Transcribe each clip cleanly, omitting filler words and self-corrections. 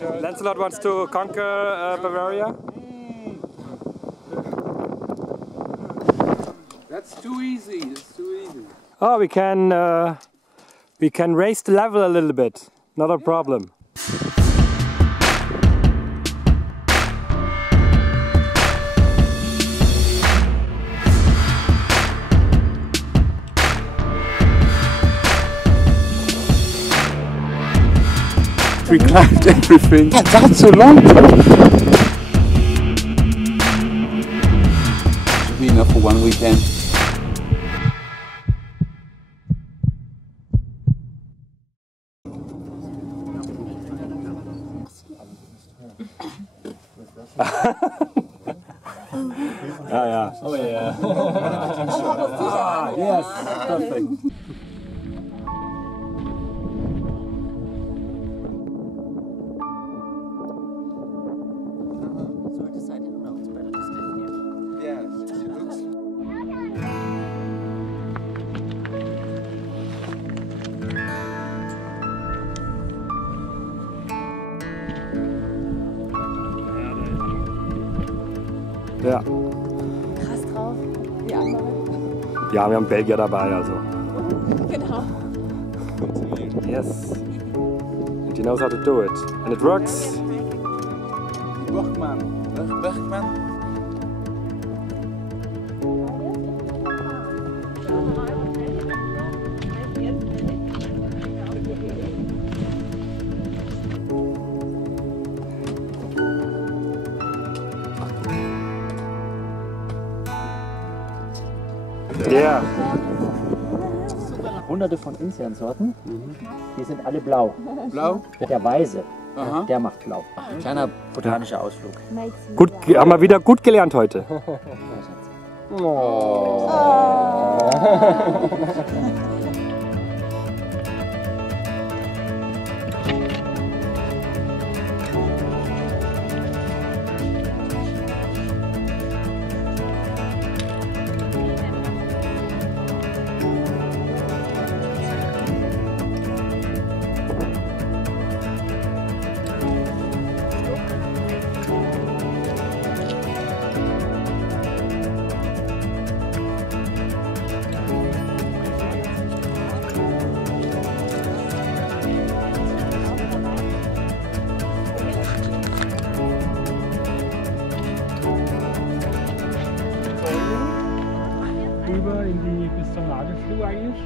Lancelot wants to conquer Bavaria. That's too easy. That's too easy. Oh, we can raise the level a little bit. Not a problem. We climbed everything. That's so long. Should be enough for one weekend. Ja. Oh ja. Ah, yes, perfect. Ja. Krass drauf, wie andere. Ja, wir haben Belgier dabei, also. Genau. Yes. And he knows how to do it. And it works. Bergman. Bergman. Ja. Hunderte von Inzernsorten, die sind alle blau. Blau? Der Weiße, Aha. der macht blau. Kleiner botanischer Ausflug. Gut, haben wir wieder gut gelernt heute. Rüber in die bis zum Nagelflug eigentlich.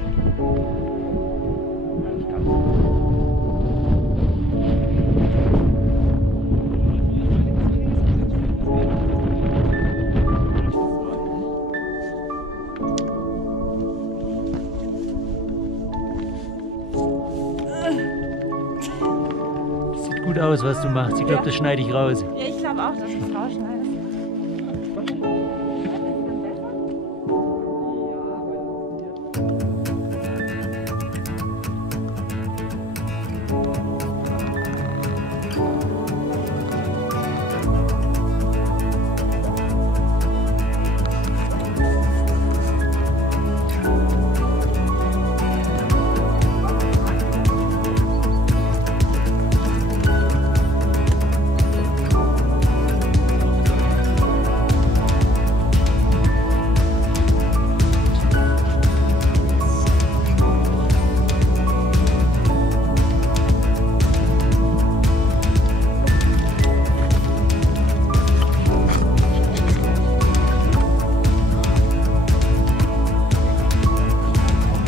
Sieht gut aus, was du machst. Ich glaube, das schneide ich raus. Ja, ich glaube auch, dass es rausschneidest.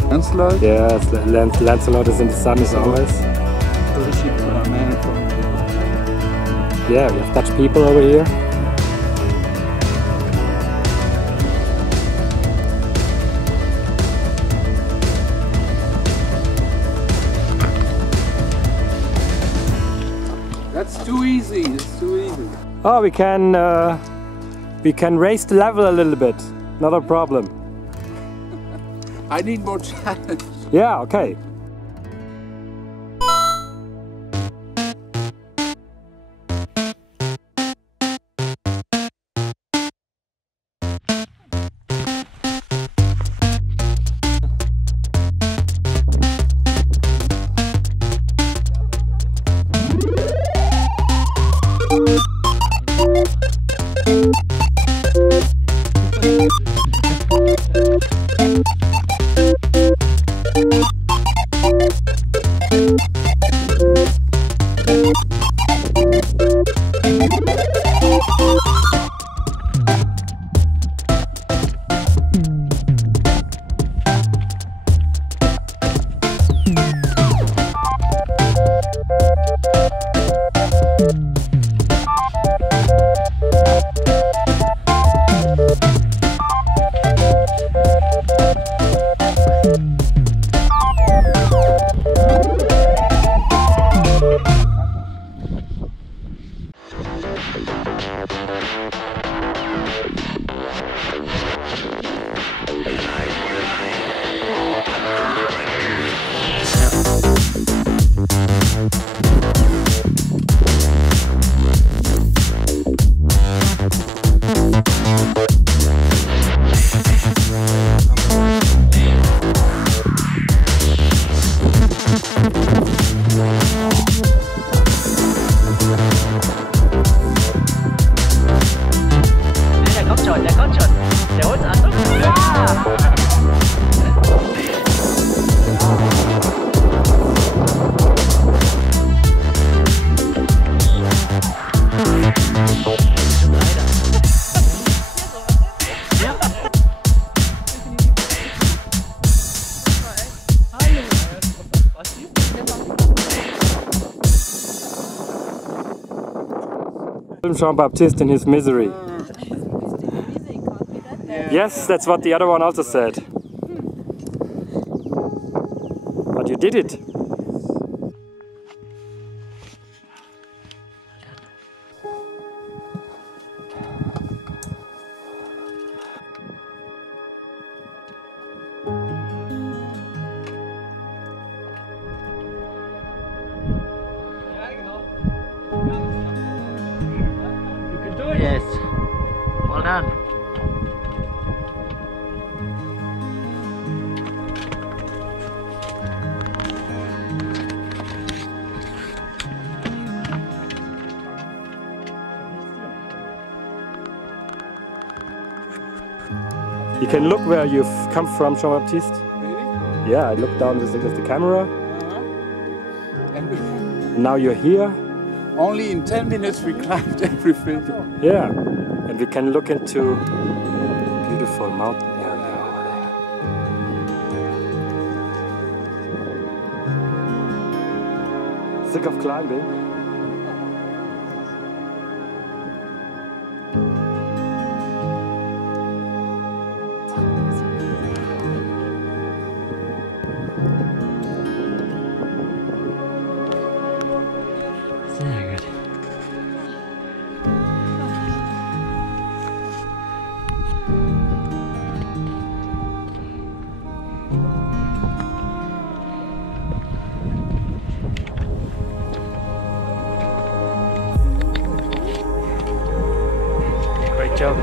Lancelot? Yes, Lancelot is in the sun as always. Yeah, we have Dutch people over here. That's too easy. That's too easy. Oh, we can raise the level a little bit. Not a problem. I need more challenge. Yeah, okay. Jean-Baptiste in his misery. Yes, that's what the other one also said. But you did it. Yes. Well done. You can look where you've come from, Jean-Baptiste. Really? Yeah, I looked down with the camera. And we, Now you're here. only in 10 minutes we climbed everything. Yeah, and we can look into beautiful mountain area over there. Sick of climbing? Sehr gut. Great job.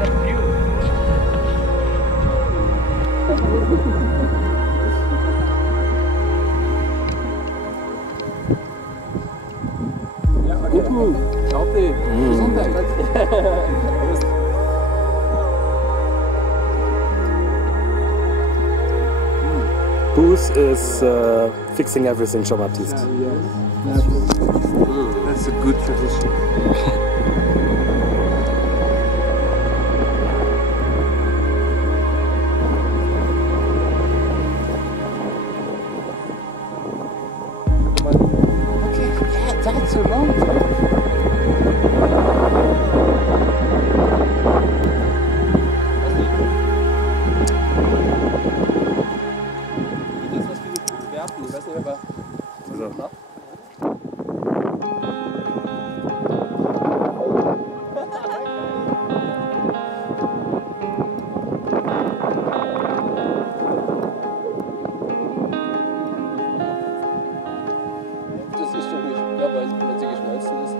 Santé. Gesundheit. Booth is fixing everything, Jean-Baptiste. That's a good tradition. Okay, yeah, that's so long. Das ist doch nicht, ja, weil wenn sie geschmolzen ist.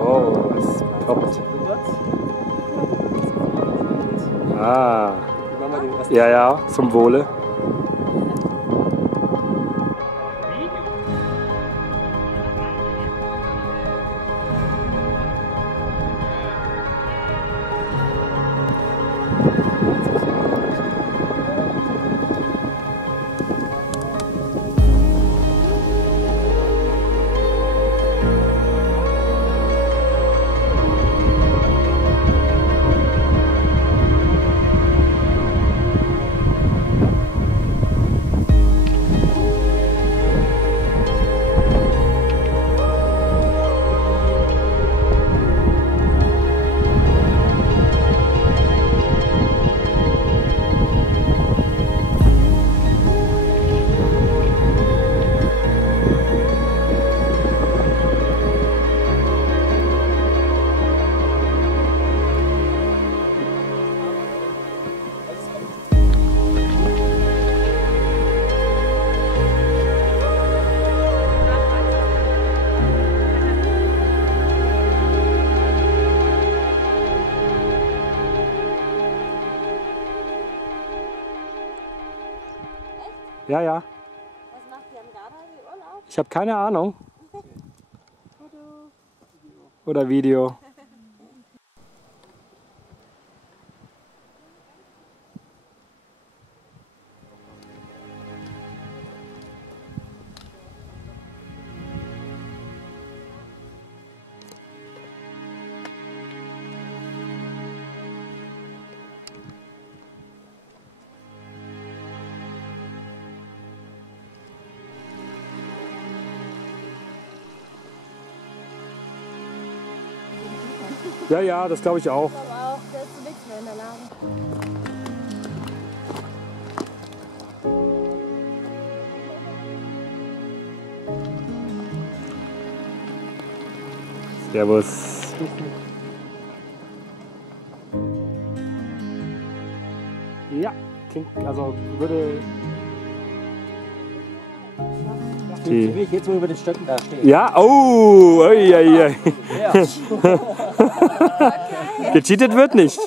Oh, es poppt. Ah. Ja, ja, zum Wohle. Ja, ja. Was macht ihr am Garda-Urlaub? Ich habe keine Ahnung. Oder Video. Ja, ja, das glaube ich auch. Ich glaube auch, der ist zu nichts mehr in der Lage. Servus. Ja, klingt, also würde... Für mich jetzt, wo wir über den Stöcken da stehen. Ja, oh, oi, oi, oi. Gecheatet wird nicht.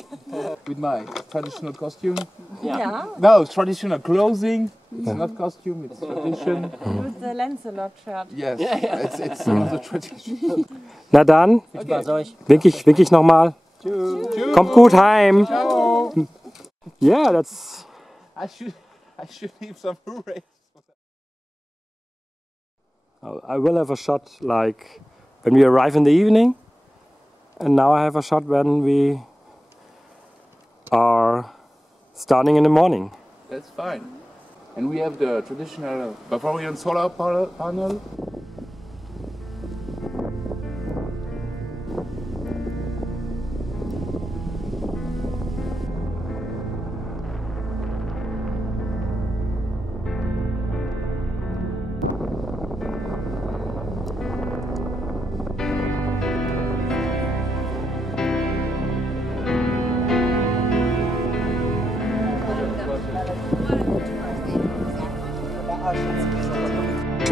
With my traditional costume. Ja. No, it's traditional clothing. It's not costume, it's tradition. With the Lancelot shirt. Yes, it's the tradition. Na dann, Viel Spaß euch. wink ich nochmal. Kommt gut heim. Yeah, that's... I should leave some hooray. I will have a shot like when we arrive in the evening, and now I have a shot when we are starting in the morning. That's fine. And we have the traditional Bavarian solar panel.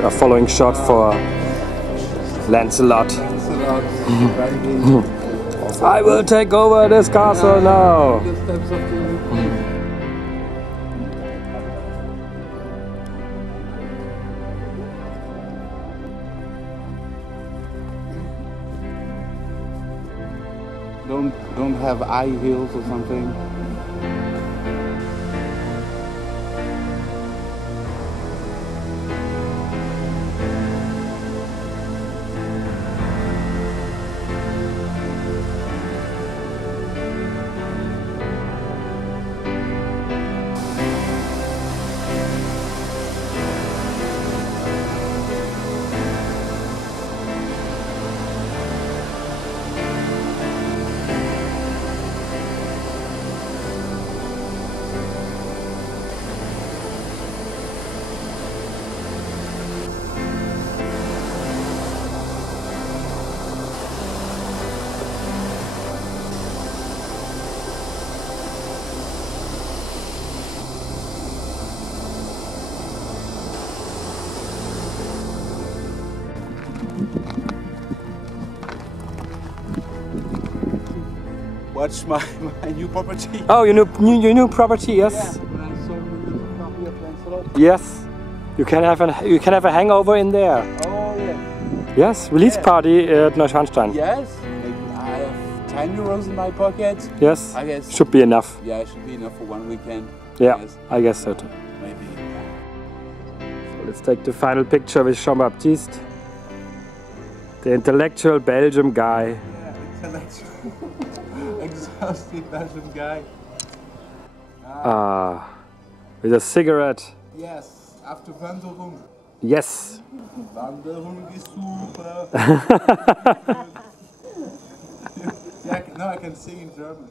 A following shot for Lancelot. I will take over this castle now. Don't have high heels or something. Watch my new property. Oh, your new property, yes. When I saw the copy of Lancelot. Yes. You can have a hangover in there. Oh yeah. Yes, release party at Neuschwanstein. Yes. I have 10 euros in my pocket. Yes. I guess. Should be enough. Yeah, it should be enough for one weekend. Yeah, Yes, I guess so too. maybe. So let's take the final picture with Jean-Baptiste, the intellectual Belgium guy. Yeah, intellectual. Exhausted Belgian guy. With a cigarette. Yes, after Wanderung. Yes. Wanderung ist super. Yeah, now I can sing in German.